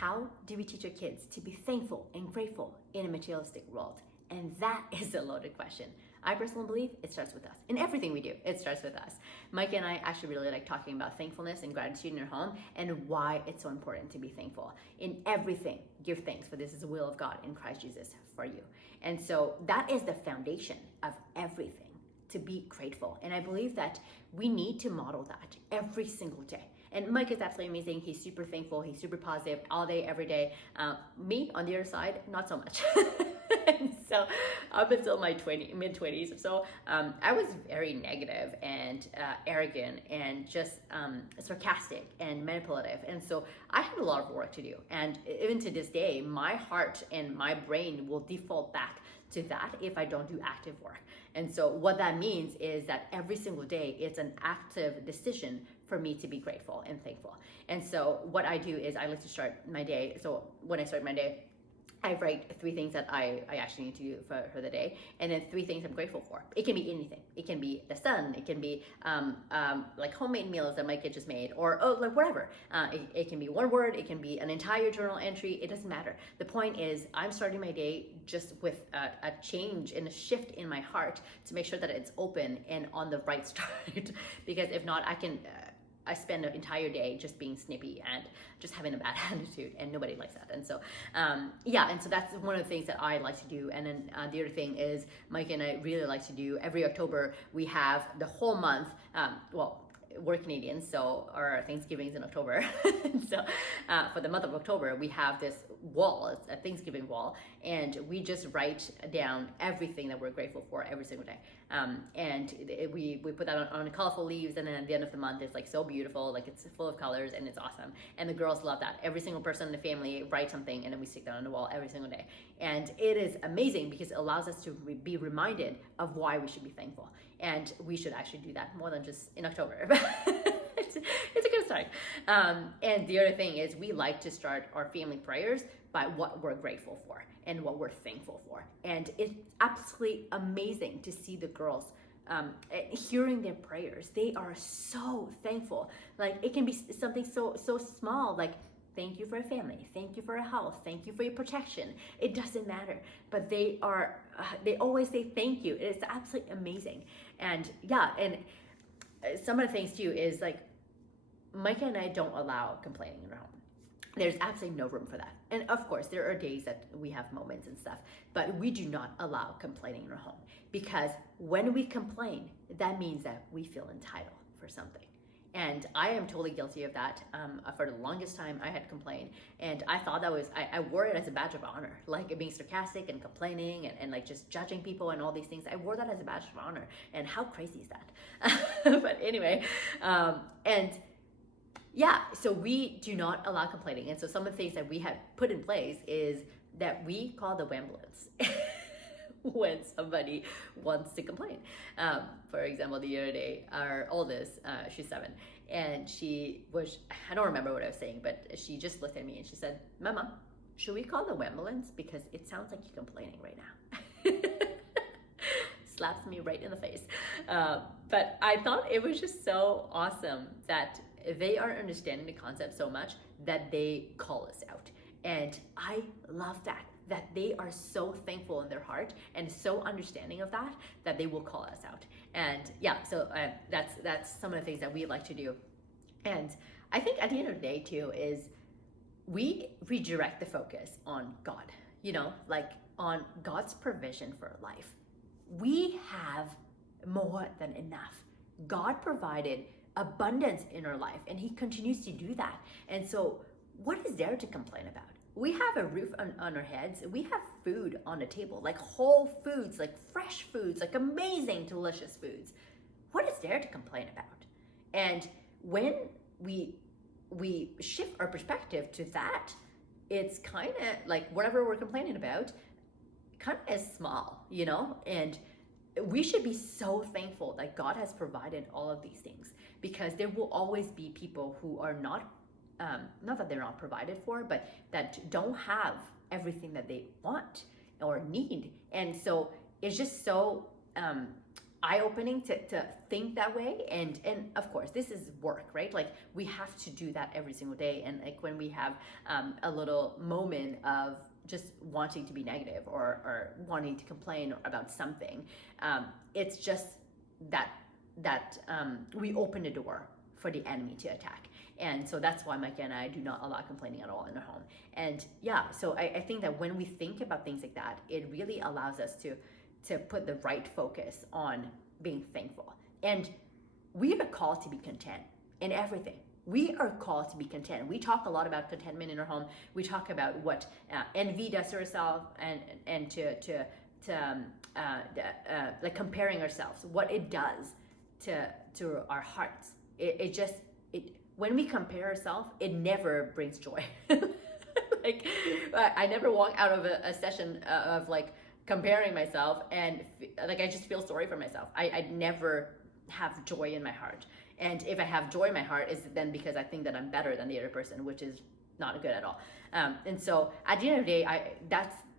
how do we teach our kids to be thankful and grateful in a materialistic world? And that is a loaded question. I personally believe it starts with us. In everything we do, it starts with us. Mike and I actually really like talking about thankfulness and gratitude in your home and why it's so important to be thankful. In everything, give thanks, for this is the will of God in Christ Jesus for you. And so that is the foundation of everything, to be grateful. And I believe that we need to model that every single day. And Mike is absolutely amazing. He's super thankful. He's super positive all day, every day. Me, on the other side, not so much. And so up until my mid-20s or so, I was very negative and arrogant and just sarcastic and manipulative. And so I had a lot of work to do. And even to this day, my heart and my brain will default back to that if I don't do active work. And so what that means is that every single day, it's an active decision for me to be grateful and thankful. And so what I do is I like to start my day. So when I start my day, I write 3 things that I actually need to do for the day, and then 3 things I'm grateful for. It can be anything. It can be the sun. It can be like homemade meals that my kid just made, or like whatever. It can be one word. It can be an entire journal entry. It doesn't matter. The point is, I'm starting my day just with a change and a shift in my heart to make sure that it's open and on the right start. Because if not, I spend an entire day just being snippy and just having a bad attitude, and nobody likes that. And so, and so that's one of the things that I like to do. And then the other thing is, Mike and I really like to do, every October, we have the whole month, we're Canadians, so our Thanksgiving is in October. So for the month of October, we have this wall, it's a Thanksgiving wall, and we just write down everything that we're grateful for every single day. And we put that on colorful leaves, and then at the end of the month, it's like so beautiful, like it's full of colors, and it's awesome. And the girls love that. Every single person in the family writes something, and then we stick that on the wall every single day. And it is amazing because it allows us to be reminded of why we should be thankful. And we should actually do that more than just in October. It's a good start. And the other thing is, we like to start our family prayers by what we're grateful for and what we're thankful for. And it's absolutely amazing to see the girls hearing their prayers. They are so thankful. Like, it can be something so small, like, thank you for a family, thank you for a health, thank you for your protection. It doesn't matter, but they always say thank you. It's absolutely amazing. And some of the things too is, like, Micah and I don't allow complaining in our home. There's absolutely no room for that. And of course, there are days that we have moments and stuff, but we do not allow complaining in our home, because when we complain, that means that we feel entitled for something. And I am totally guilty of that. For the longest time, I had complained, and I thought that was, I wore it as a badge of honor, like being sarcastic and complaining and like just judging people and all these things. I wore that as a badge of honor, and how crazy is that? But anyway, so we do not allow complaining. And so some of the things that we have put in place is that we call the ambulance when somebody wants to complain. For example, the other day, our oldest, she's 7, and I don't remember what I was saying, but she just looked at me and she said, "Mama, should we call the ambulance? Because it sounds like you're complaining right now." Slaps me right in the face. But I thought it was just so awesome that they are understanding the concept so much that they call us out. And I love that they are so thankful in their heart and so understanding of that they will call us out. And so that's some of the things that we like to do. And I think at the end of the day too is we redirect the focus on God, like on God's provision for life. We have more than enough. God provided abundance in our life, and he continues to do that. And so what is there to complain about? We have a roof on our heads. We have food on the table, like whole foods, like fresh foods, like amazing, delicious foods. What is there to complain about? And when we shift our perspective to that, it's kind of like whatever we're complaining about kind of is small, and we should be so thankful that God has provided all of these things, because there will always be people who are not that they're not provided for, but that don't have everything that they want or need. And so it's just so eye-opening to think that way. And of course, this is work, right? Like, we have to do that every single day. And like, when we have a little moment of just wanting to be negative or wanting to complain about something, it's just that we open the door for the enemy to attack. And so that's why Micah and I do not allow complaining at all in our home. And yeah, so I think that when we think about things like that, it really allows us to put the right focus on being thankful. And we are called to be content in everything. We are called to be content. We talk a lot about contentment in our home. We talk about what envy does to ourselves, and like comparing ourselves, what it does to our hearts. When we compare ourselves, it never brings joy. Like, I never walk out of a session of like comparing myself and like I just feel sorry for myself. I never have joy in my heart. And if I have joy in my heart, is then because I think that I'm better than the other person, which is not good at all. And so at the end of the day,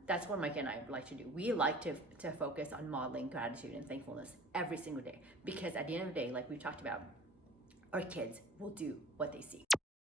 that's what Mike and I like to do. We like to focus on modeling gratitude and thankfulness every single day, because at the end of the day, like we've talked about, our kids will do what they see.